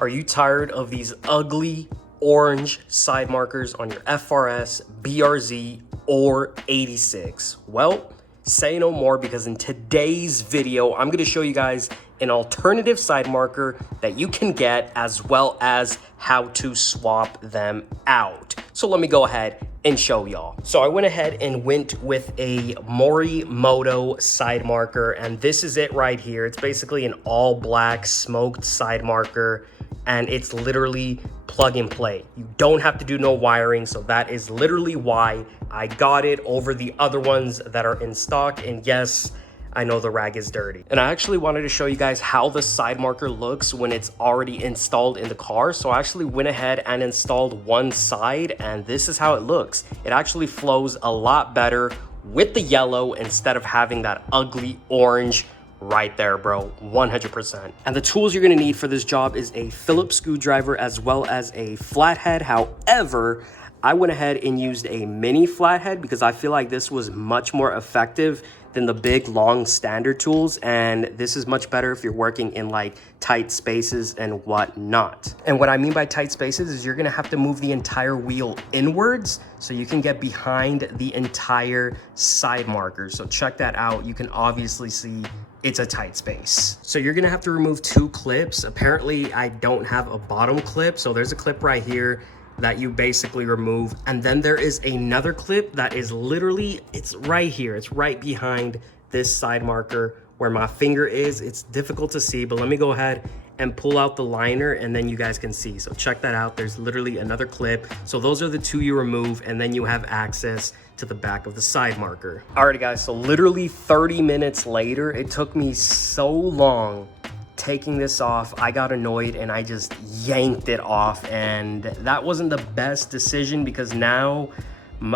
Are you tired of these ugly orange side markers on your FRS, BRZ, or 86? Well, say no more, because in today's video, I'm gonna show you guys an alternative side marker that you can get, as well as how to swap them out. So let me go ahead and show y'all. So I went ahead and went with a Morimoto side marker, and this is it right here. It's basically an all black smoked side marker, and it's literally plug and play. You don't have to do no wiring, so that is literally why I got it over the other ones that are in stock. And yes, I know the rag is dirty. And I actually wanted to show you guys how the side marker looks when it's already installed in the car. So I actually went ahead and installed one side, and this is how it looks. It actually flows a lot better with the yellow instead of having that ugly orange right there, bro. 100%. And the tools you're gonna need for this job is a Phillips screwdriver as well as a flathead. However, I went ahead and used a mini flathead because I feel like this was much more effective than the big long standard tools, and this is much better if you're working in like tight spaces and whatnot. And what I mean by tight spaces is you're gonna have to move the entire wheel inwards so you can get behind the entire side marker. So check that out. You can obviously see it's a tight space. So you're gonna have to remove two clips. Apparently I don't have a bottom clip, so there's a clip right here that you basically remove, and then there is another clip that is literally, it's right here, it's right behind this side marker where my finger is. It's difficult to see, but let me go ahead and pull out the liner and then you guys can see. So check that out. There's literally another clip. So those are the two you remove, and then you have access to the back of the side marker. Alrighty guys, so literally 30 minutes later, it took me so long taking this off. I got annoyed and I just yanked it off, and that wasn't the best decision because now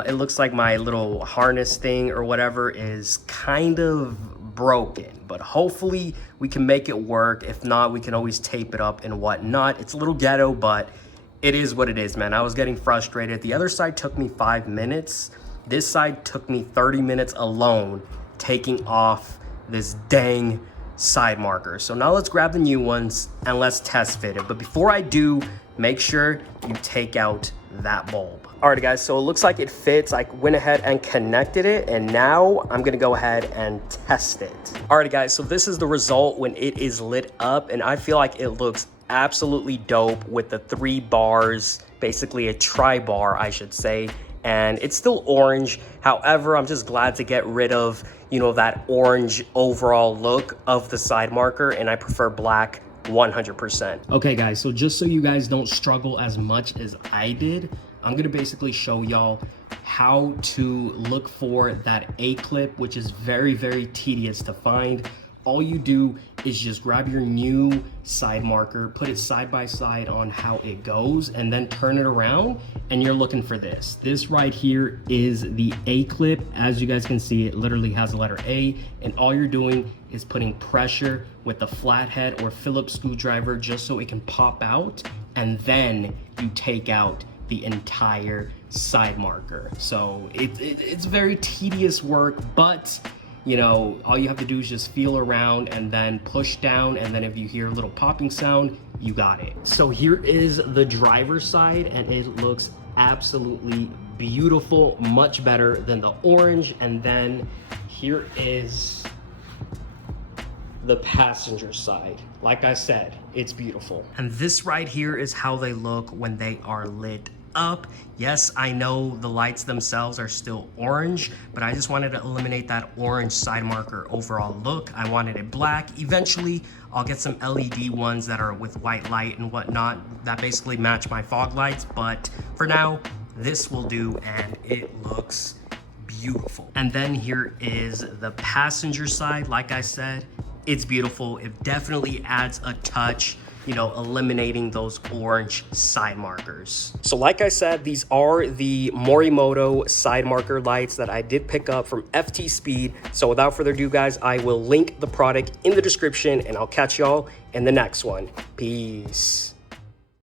it looks like my little harness thing or whatever is kind of broken, but hopefully we can make it work. If not, we can always tape it up and whatnot. It's a little ghetto, but it is what it is, man. I was getting frustrated. The other side took me 5 minutes. This side took me 30 minutes alone taking off this dang side marker. So now let's grab the new ones and let's test fit it. But before I do, make sure you take out that bulb. Alright guys, so it looks like it fits. I went ahead and connected it, and now I'm gonna go ahead and test it. Alright guys, so this is the result when it is lit up, and I feel like it looks absolutely dope with the 3 bars, basically a tri-bar I should say, and it's still orange. However, I'm just glad to get rid of, you know, that orange overall look of the side marker, and I prefer black 100%. Okay guys, so just so you guys don't struggle as much as I did, I'm gonna basically show y'all how to look for that A clip, which is very, very tedious to find. All you do is just grab your new side marker, put it side by side on how it goes, and then turn it around, and you're looking for this. This right here is the A clip. As you guys can see, it literally has the letter A, and all you're doing is putting pressure with the flathead or Phillips screwdriver just so it can pop out, and then you take out the entire side marker. So it's very tedious work, but you know, all you have to do is just feel around and then push down, and then if you hear a little popping sound, you got it. So here is the driver's side, and it looks absolutely beautiful, much better than the orange. And then here is the passenger side. Like I said, it's beautiful. And this right here is how they look when they are lit up. Yes, I know the lights themselves are still orange, but I just wanted to eliminate that orange side marker overall look. I wanted it black. Eventually, I'll get some LED ones that are with white light and whatnot that basically match my fog lights, but for now, this will do, and it looks beautiful. And then here is the passenger side. Like I said, it's beautiful. It definitely adds a touch, you know, eliminating those orange side markers. So like I said, these are the Morimoto side marker lights that I did pick up from FT Speed. So without further ado guys, I will link the product in the description, and I'll catch y'all in the next one. Peace.